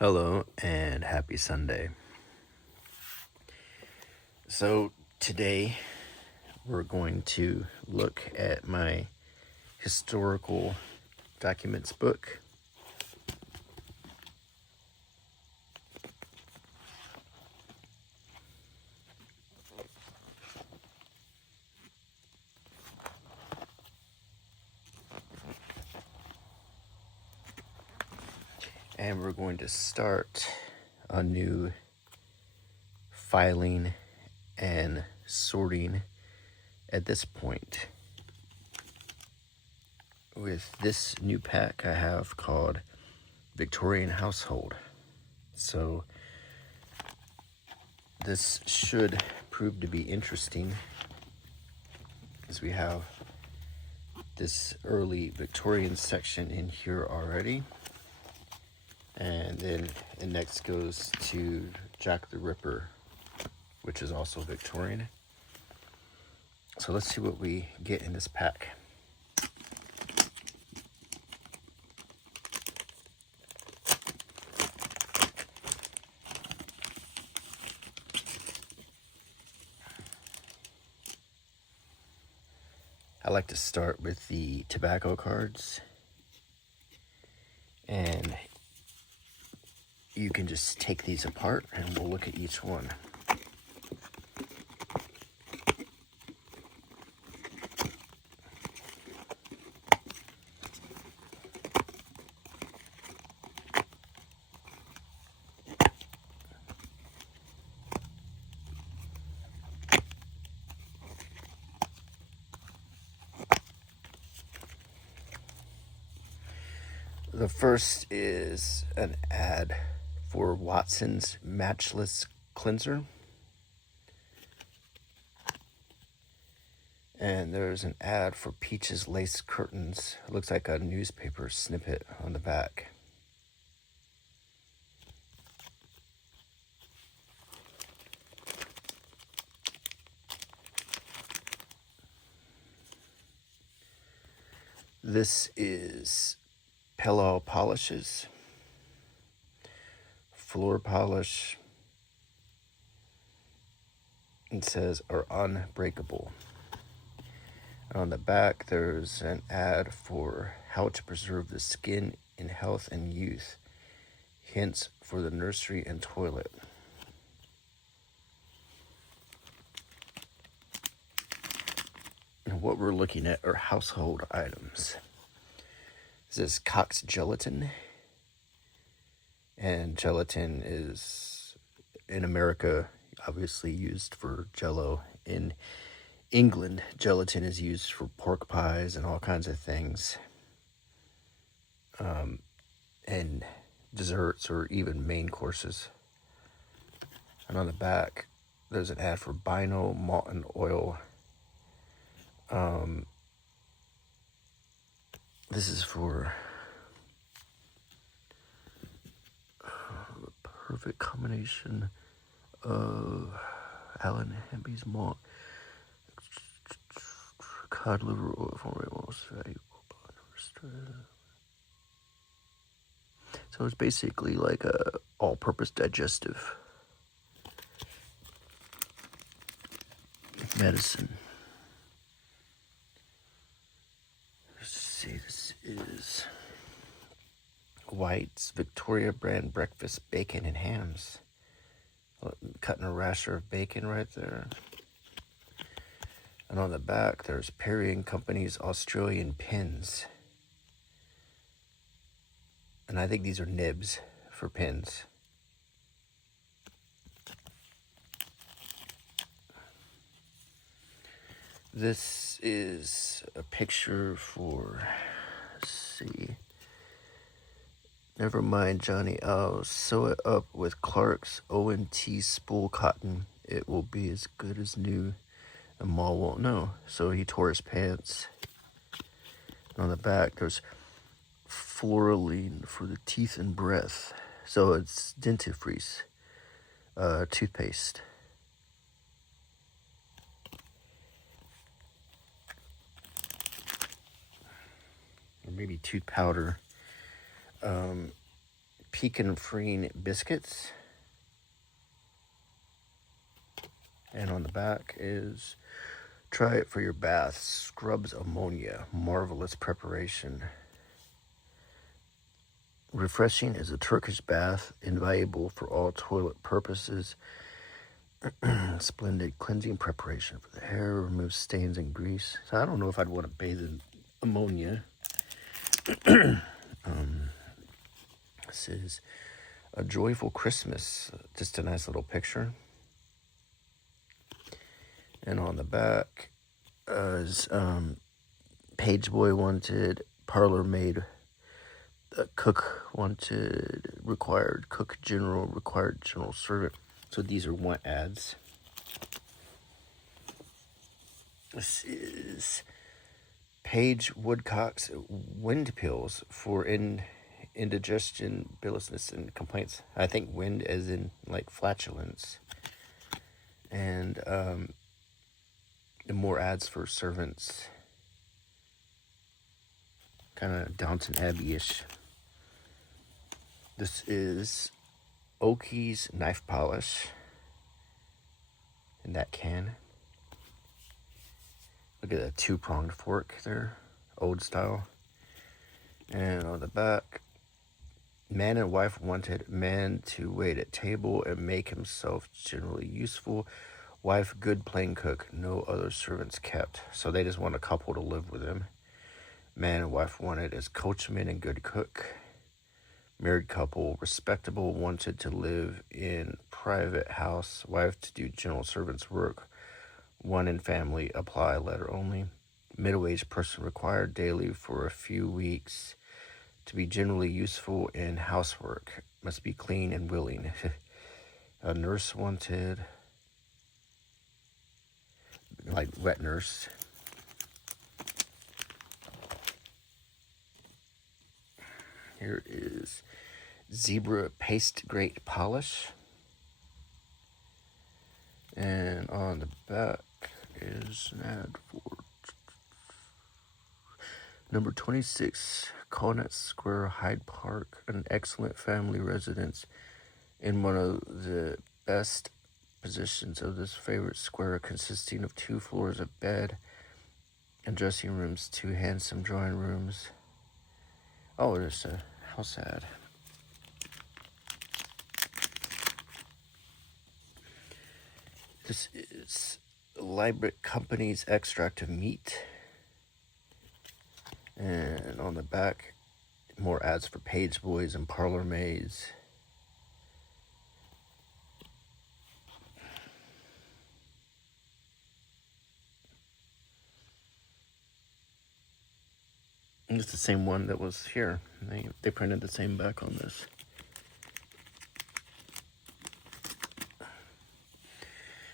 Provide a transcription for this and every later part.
Hello and happy Sunday. So today we're going to look at my historical documents book. And we're going to start a new filing and sorting at this point with this new pack I have called Victorian Household. So this should prove to be interesting as we have this early Victorian section in here already. And then it next goes to Jack the Ripper, which is also Victorian. So let's see what we get in this pack. I like to start with the tobacco cards. And you can just take these apart and we'll look at each one. The first is an ad for Watson's Matchless Cleanser. And there's an ad for Peach's Lace Curtains. It looks like a newspaper snippet on the back. This is pillow polishes, floor polish. It says are unbreakable. And on the back, there's an ad for how to preserve the skin in health and youth. Hints for the nursery and toilet. And what we're looking at are household items. This is Cox gelatin. And gelatin is, in America, obviously used for Jell-O. In England, gelatin is used for pork pies and all kinds of things. And desserts or even main courses. And on the back, there's an ad for Bino Malt and Oil. This is for the perfect combination of Alan Hemby's malt, cod liver oil for most valuable. So it's basically like a all-purpose digestive medicine. Let's see, this is White's Victoria brand breakfast bacon and hams. Cutting a rasher of bacon right there. And on the back, there's Perry & Company's Australian pins. And I think these are nibs for pins. This is a picture for, let's see. Never mind, Johnny. I'll sew it up with Clark's O&T spool cotton. It will be as good as new. And Ma won't know. So he tore his pants. And on the back, there's Floraline for the teeth and breath. So it's dentifrice, toothpaste. Or maybe tooth powder. pecan-free biscuits. And on the back is, try it for your bath. Scrubs ammonia. Marvelous preparation. Refreshing as a Turkish bath. Invaluable for all toilet purposes. Splendid cleansing preparation for the hair. Removes stains and grease. So I don't know if I'd want to bathe in ammonia. This is a joyful Christmas. Just a nice little picture. And on the back is page boy wanted, parlor maid, cook wanted, required cook general, required general servant. So these are want ads. This is Page Woodcock's wind pills for indigestion, biliousness, and complaints. I think wind as in like flatulence. And more ads for servants. Kind of Downton Abbey-ish. This is Oki's knife polish. In that can. Look at that two-pronged fork there. Old style. And on the back, man and wife wanted man to wait at table and make himself generally useful. Wife, good plain cook, no other servants kept. So they just want a couple to live with him. Man and wife wanted as coachman and good cook. Married couple, respectable, wanted to live in private house. Wife to do general servants work. One in family, apply letter only. Middle-aged person required daily for a few weeks to be generally useful in housework. Must be clean and willing. A nurse wanted, like wet nurse. Here is Zebra Paste Grate Polish. And on the back is an ad for number 26, Colnet Square, Hyde Park, an excellent family residence in one of the best positions of this favorite square, consisting of 2 floors of bed and dressing rooms, 2 handsome drawing rooms. Oh, there's a house ad. This is Liebert Company's extract of meat. And on the back, more ads for page boys and parlor maids. And it's the same one that was here. They printed the same back on this.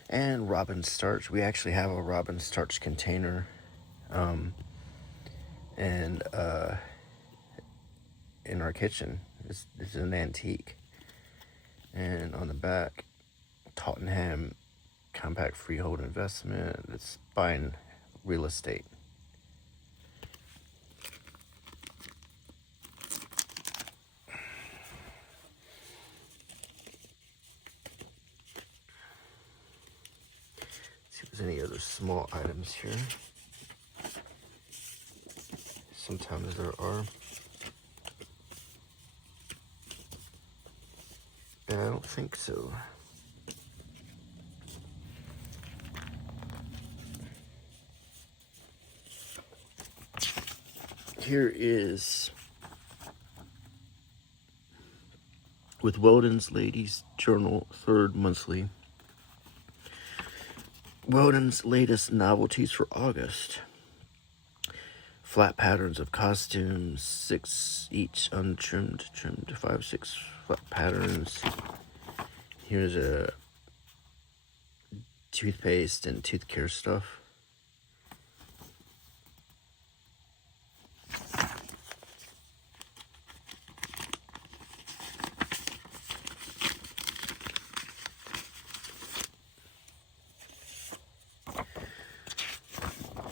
And Robin starch. We actually have a Robin starch container. In our kitchen. This is an antique. And on the back, Tottenham compact freehold investment. It's buying real estate. See if there's any other small items here. Sometimes there are. I don't think so. Here is with Weldon's Ladies Journal, 3rd monthly. Weldon's latest novelties for August. Flat patterns of costumes, 6 each, untrimmed, trimmed, 5, 6 flat patterns. Here's a toothpaste and tooth care stuff.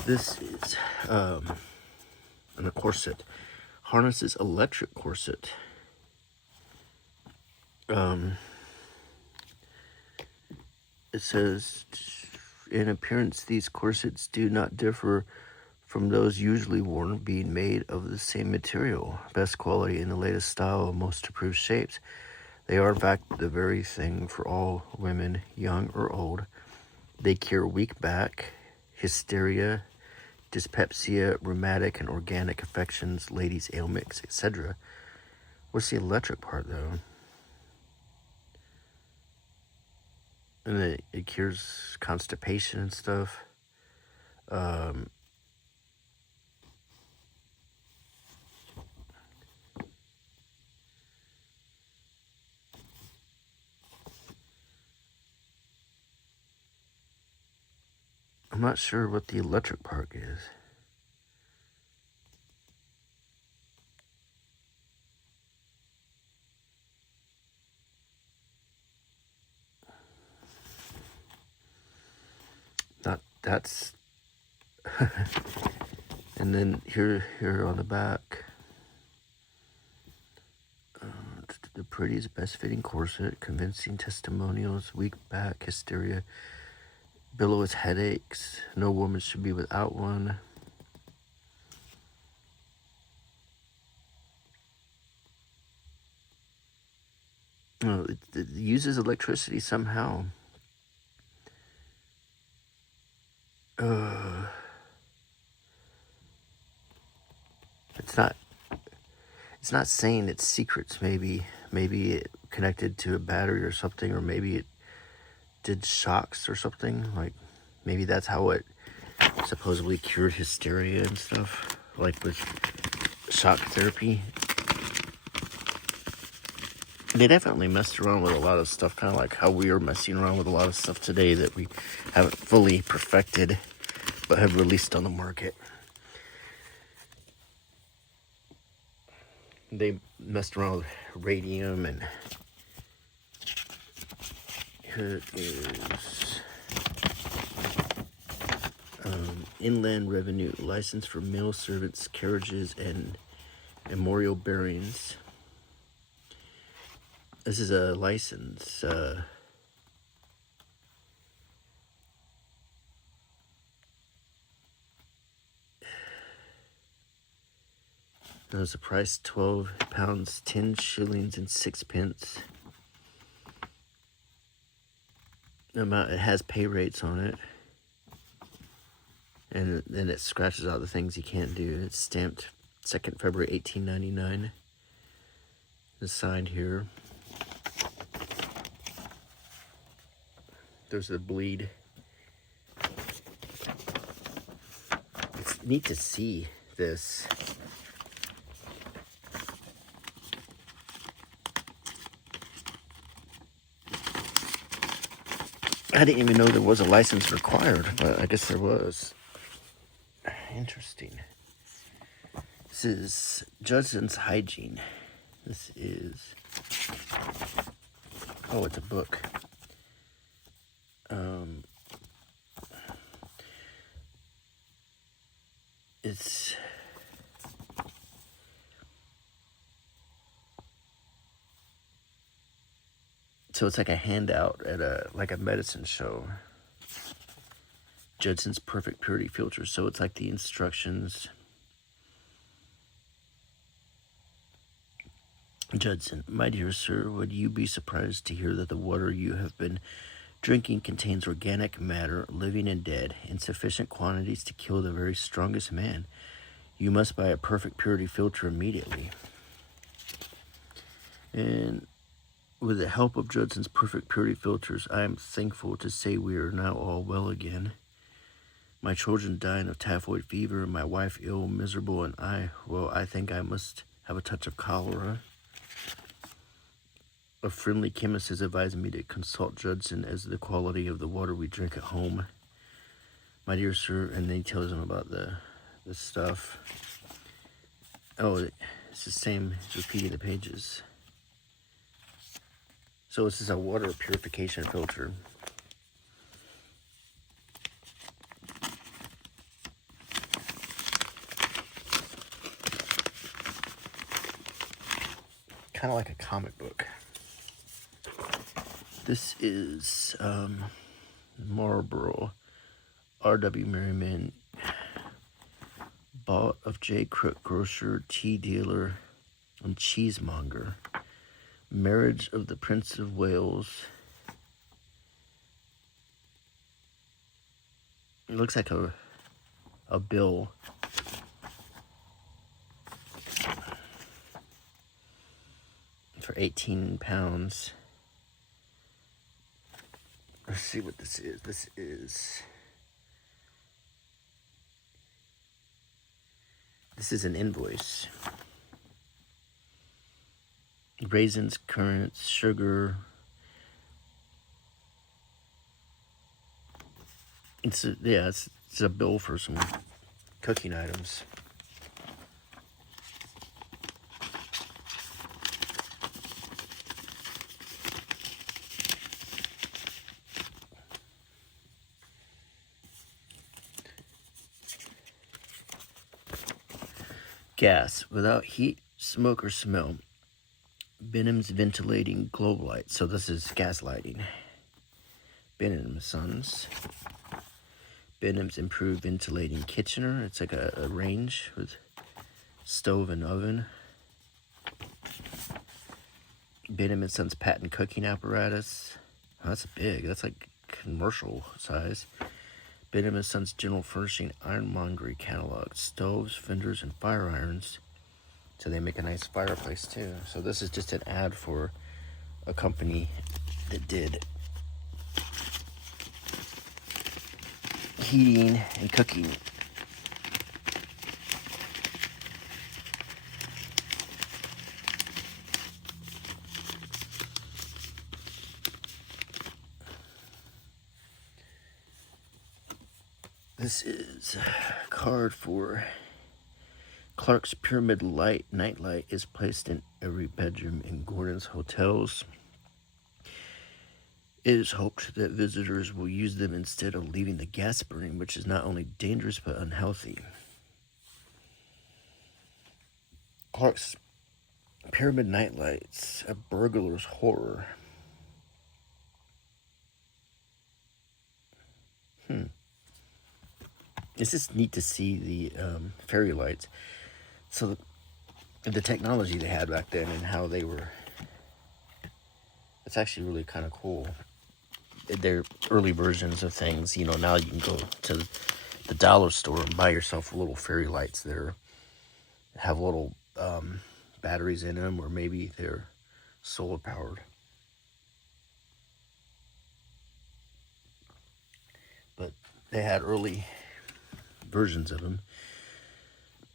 This is and a corset. Harnesses electric corset. It says, in appearance, these corsets do not differ from those usually worn, being made of the same material, best quality in the latest style, most approved shapes. They are, in fact, the very thing for all women, young or old. They cure weak back, hysteria, dyspepsia, rheumatic and organic affections, ladies' ailments, etc. What's the electric part, though? And it cures constipation and stuff. I'm not sure what the electric part is. That's and then here on the back, the prettiest, best fitting corset, convincing testimonials, weak back, hysteria, billows headaches. No woman should be without one. Oh, it uses electricity somehow. It's not saying it's secrets. Maybe it connected to a battery or something, or maybe it did shocks or something. Like maybe that's how it supposedly cured hysteria and stuff, like with shock therapy. They definitely messed around with a lot of stuff, kind of like how we are messing around with a lot of stuff today that we haven't fully perfected but have released on the market. They messed around with radium, and here it is. Inland revenue license for male servants, carriages, and memorial bearings. This is a license. There's a price, £12, 10 shillings and 6 pence. It has pay rates on it. And then it scratches out the things you can't do. It's stamped 2nd February 1899. It's signed here. There's the bleed. It's neat to see this. I didn't even know there was a license required, but I guess there was. Interesting. This is Judson's Hygiene. This is... Oh, it's a book. It's... So it's like a handout at a medicine show. Judson's Perfect Purity Filter. So it's like the instructions. Judson, my dear sir, would you be surprised to hear that the water you have been drinking contains organic matter, living and dead, in sufficient quantities to kill the very strongest man? You must buy a Perfect Purity Filter immediately. And with the help of Judson's Perfect Purity Filters, I am thankful to say we are now all well again. My children dying of typhoid fever, my wife ill, miserable, and I think I must have a touch of cholera. A friendly chemist has advised me to consult Judson as to the quality of the water we drink at home. My dear sir, and then he tells him about the stuff. Oh, it's the same, it's repeating the pages. So this is a water purification filter. Kind of like a comic book. This is Marlboro, R.W. Merriman, bought of J. Crook, grocer, tea dealer, and cheesemonger. Marriage of the Prince of Wales. It looks like a bill. For 18 pounds. Let's see what this is. This is an invoice. Raisins, currants, sugar. It's a bill for some cooking items. Gas, without heat, smoke, or smell. Benham's ventilating globe light. So this is gas lighting. Benham Sons. Benham's improved ventilating Kitchener. It's like a range with stove and oven. Benham & Sons patent cooking apparatus. Oh, that's big. That's like commercial size. Benham & Sons general furnishing ironmongery catalog. Stoves, fenders, and fire irons. So they make a nice fireplace too. So this is just an ad for a company that did heating and cooking. This is a card for Clark's Pyramid Light nightlight is placed in every bedroom in Gordon's hotels. It is hoped that visitors will use them instead of leaving the gas burning, which is not only dangerous but unhealthy. Clark's Pyramid Nightlights, a burglar's horror. It's just neat to see the fairy lights. So the technology they had back then and how they were, it's actually really kind of cool. They're early versions of things. You know, now you can go to the dollar store and buy yourself little fairy lights that have little batteries in them, or maybe they're solar powered. But they had early versions of them.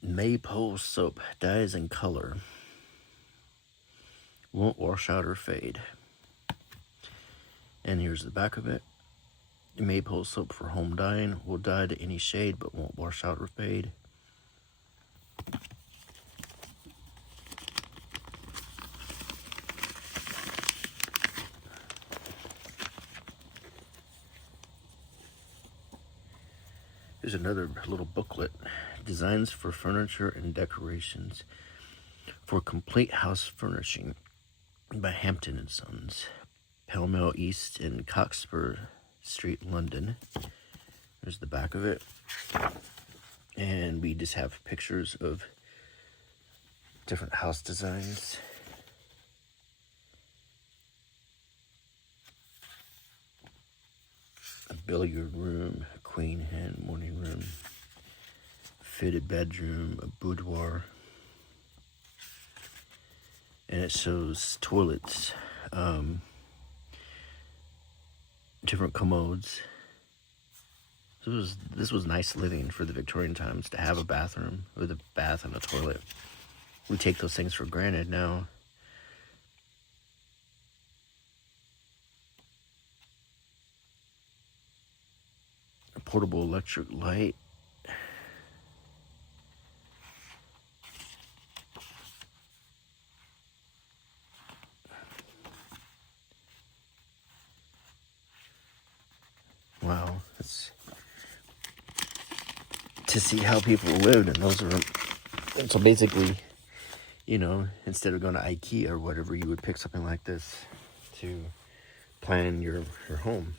Maypole soap dyes in color. Won't wash out or fade. And here's the back of it. Maypole soap for home dyeing. Will dye to any shade but won't wash out or fade. Here's another little booklet. Designs for furniture and decorations for complete house furnishing by Hampton & Sons. Pall Mall East in Cockspur Street, London. There's the back of it. And we just have pictures of different house designs. A billiard room, a queen hen morning room, fitted bedroom, a boudoir. And it shows toilets, different commodes. This was nice living for the Victorian times, to have a bathroom with a bath and a toilet. We take those things for granted now. A portable electric light. Wow, that's to see how people lived, and those are, so basically, you know, instead of going to IKEA or whatever, you would pick something like this to plan your home.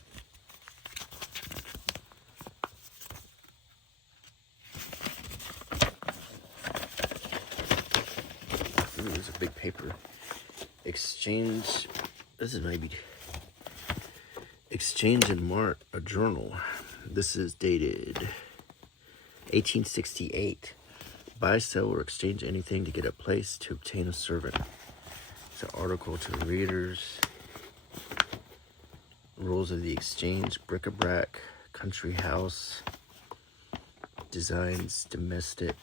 Ooh, there's a big paper. Exchange. This is maybe Exchange in Mart, a journal. This is dated 1868. Buy, sell, or exchange anything to get a place to obtain a servant. It's an article to the readers. Rules of the exchange, bric-a-brac, country house, designs, domestic.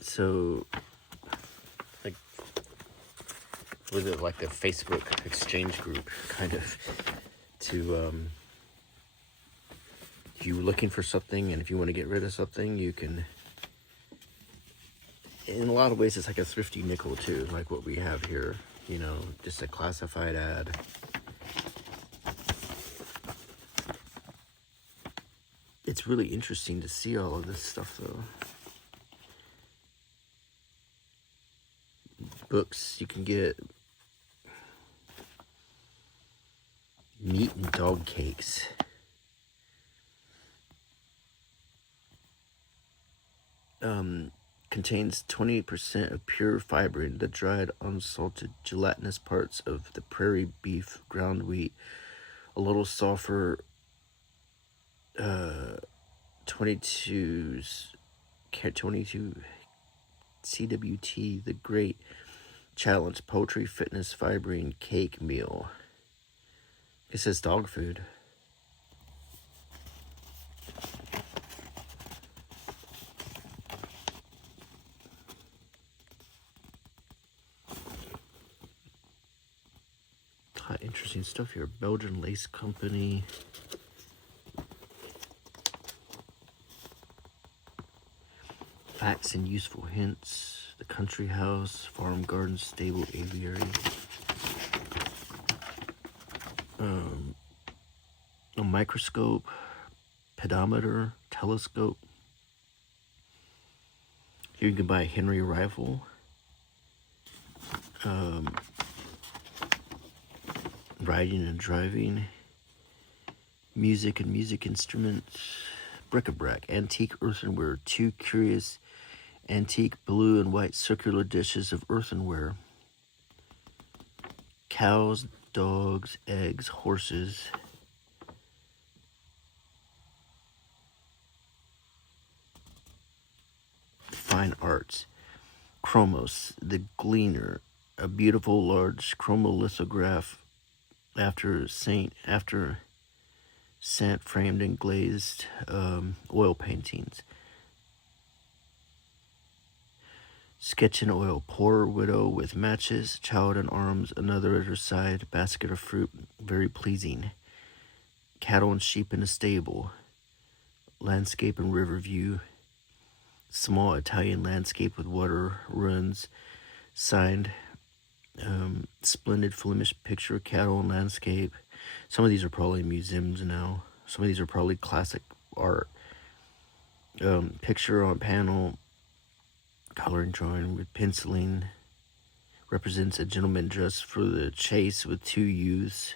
So, like, was it like the Facebook exchange group, kind of, to, if you're looking for something, and if you want to get rid of something, you can, in a lot of ways, it's like a thrifty nickel, too, like what we have here, you know, just a classified ad. It's really interesting to see all of this stuff, though. Books, you can get meat and dog cakes. Contains 28% of pure fiber in the dried, unsalted, gelatinous parts of the prairie beef, ground wheat, a little sulfur, 22 CWT, the Great Challenge, poultry, fitness, fibrine, cake meal. It says dog food. Interesting stuff here. Belgian Lace Company. Facts and useful hints. The country house, farm, garden, stable, aviary. A microscope, pedometer, telescope. Here you can buy a Henry rifle. Riding and driving. Music and music instruments. Bric-a-brac, antique earthenware. 2 curious antique blue and white circular dishes of earthenware. Cows, dogs, eggs, horses. Fine arts. Chromos, the Gleaner, a beautiful large chromolithograph after Sant framed and glazed oil paintings. Sketch in oil. Poor widow with matches, child in arms, another at her side, basket of fruit, very pleasing. Cattle and sheep in a stable. Landscape and river view. Small Italian landscape with water runs. Signed. Splendid Flemish picture, cattle and landscape. Some of these are probably museums now. Some of these are probably classic art. Picture on panel, coloring drawing with penciling. Represents a gentleman dressed for the chase with 2 youths.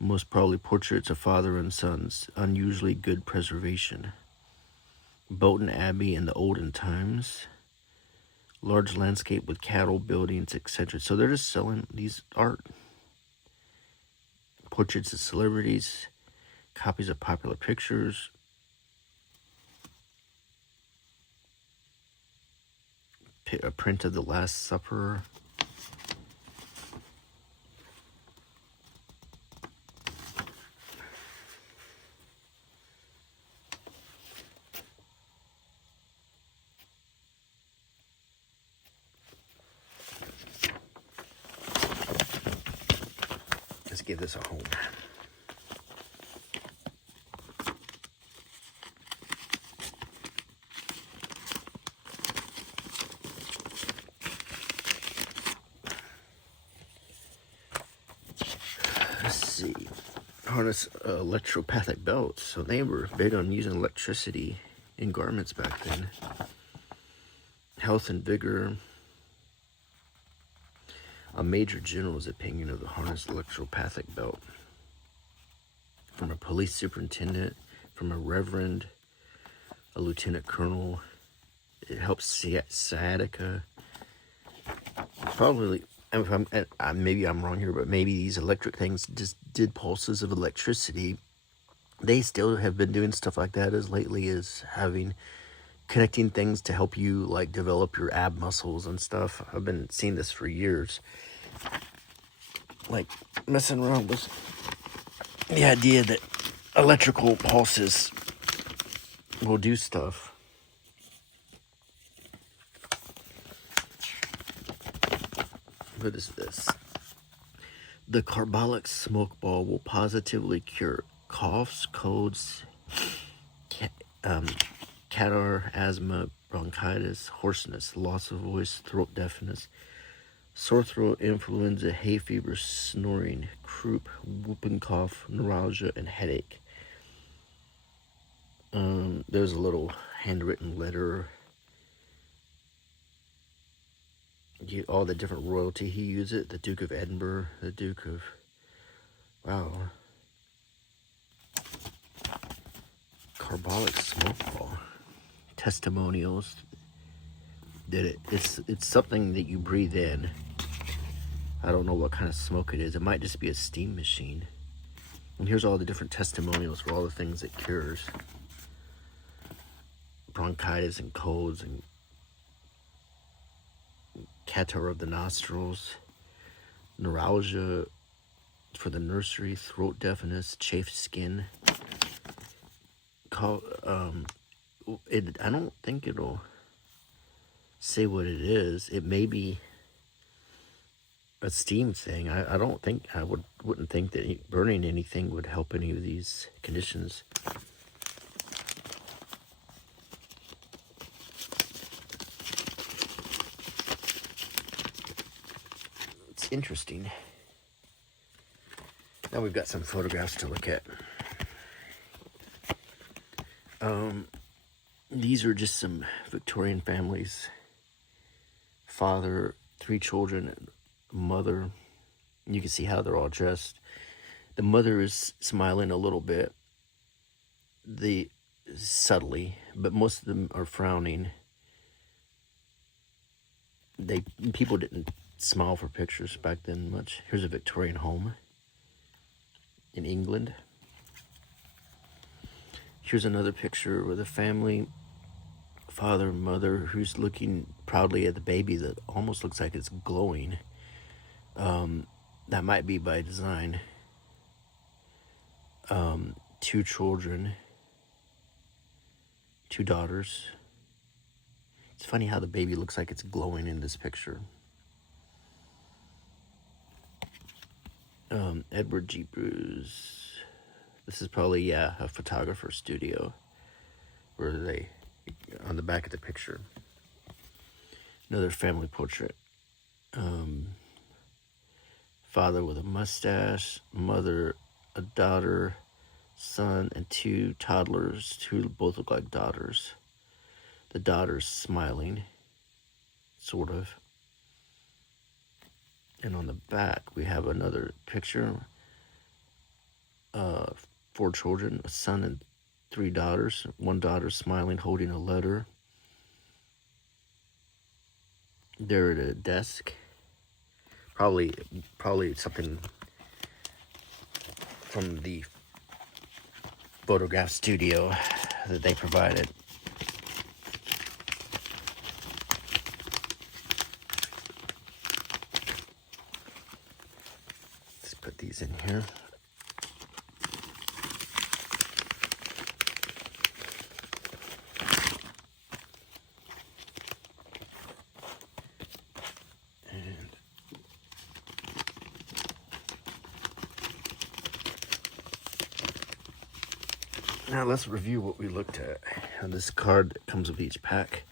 Most probably portraits of father and sons. Unusually good preservation. Bolton Abbey in the olden times. Large landscape with cattle, buildings, etc. So they're just selling these art. Portraits of celebrities. Copies of popular pictures. A print of The Last Supper. Let's give this a home. Let's see. Harness electropathic belts. So they were big on using electricity in garments back then. Health and vigor. A major general's opinion of the harness electropathic belt. From a police superintendent, from a reverend, a lieutenant colonel. It helps sciatica. Probably, if maybe I'm wrong here, but maybe these electric things just did pulses of electricity. They still have been doing stuff like that as lately as connecting things to help you like develop your ab muscles and stuff. I've been seeing this for years. Like messing around with the idea that electrical pulses will do stuff. What is this? The Carbolic smoke ball will positively cure coughs, colds, catarrh, asthma, bronchitis, hoarseness, loss of voice, throat deafness, sore throat, influenza, hay fever, snoring, croup, whooping cough, neuralgia, and headache. There's a little handwritten letter. All the different royalty he used it. The Duke of Edinburgh, the Duke of... Wow. Carbolic smoke ball. Testimonials. It's something that you breathe in. I don't know what kind of smoke it is. It might just be a steam machine. And here's all the different testimonials for all the things it cures. Bronchitis and colds and catarrh of the nostrils, neuralgia for the nursery, throat deafness, chafed skin. I don't think it'll say what it is. It may be a steam thing. I wouldn't think that burning anything would help any of these conditions. Interesting. Now we've got some photographs to look at. These are just some Victorian families. Father, 3 children, and mother. You can see how they're all dressed. The mother is smiling a little bit. Subtly, but most of them are frowning. People didn't smile for pictures back then much. Here's a Victorian home in England. Here's another picture with a family, father and mother, who's looking proudly at the baby that almost looks like it's glowing. That might be by design. 2 children, 2 daughters. It's funny how the baby looks like it's glowing in this picture. Edward G. Bruce. This is probably, a photographer's studio. Where they, on the back of the picture. Another family portrait. Father with a mustache. Mother, a daughter, son, and 2 toddlers who both look like daughters. The daughter's smiling. Sort of. And on the back, we have another picture. 4 children, a son and 3 daughters. 1 daughter smiling, holding a letter. They're at a desk. Probably something from the photograph studio that they provided. Put these in here. And now let's review what we looked at. And this card that comes with each pack.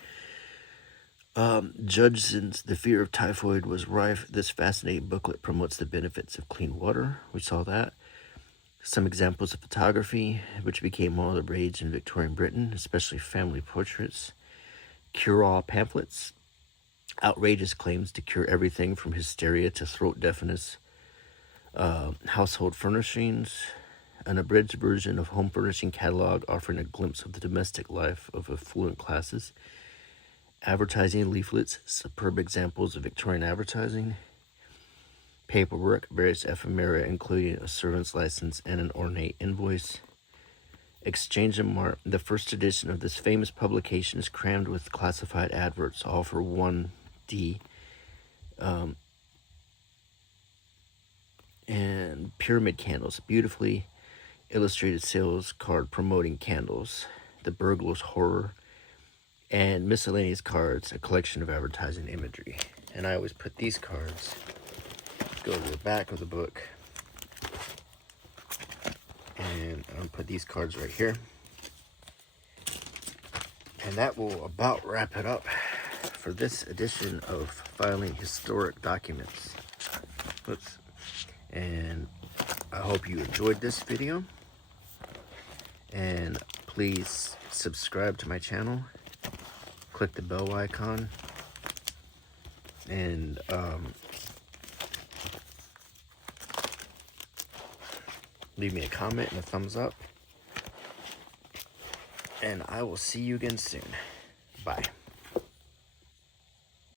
Judson's The Fear of Typhoid Was Rife. This fascinating booklet promotes the benefits of clean water. We saw that. Some examples of photography, which became all the rage in Victorian Britain, especially family portraits. Cure-all pamphlets. outrageous claims to cure everything from hysteria to throat deafness. Household furnishings, an abridged version of home furnishing catalog offering a glimpse of the domestic life of affluent classes. Advertising leaflets, superb examples of Victorian advertising. Paperwork, various ephemera including a servant's license and an ornate invoice. Exchange and Mart, the first edition of this famous publication is crammed with classified adverts, all for 1D. And pyramid candles, beautifully illustrated sales card promoting candles. The burglar's horror, and miscellaneous cards, a collection of advertising imagery. And I always put these cards, go to the back of the book, and I'm gonna put these cards right here. And that will about wrap it up for this edition of Filing Historic Documents. Oops. And I hope you enjoyed this video. And please subscribe to my channel. Click the bell icon. And leave me a comment and a thumbs up. And I will see you again soon. Bye.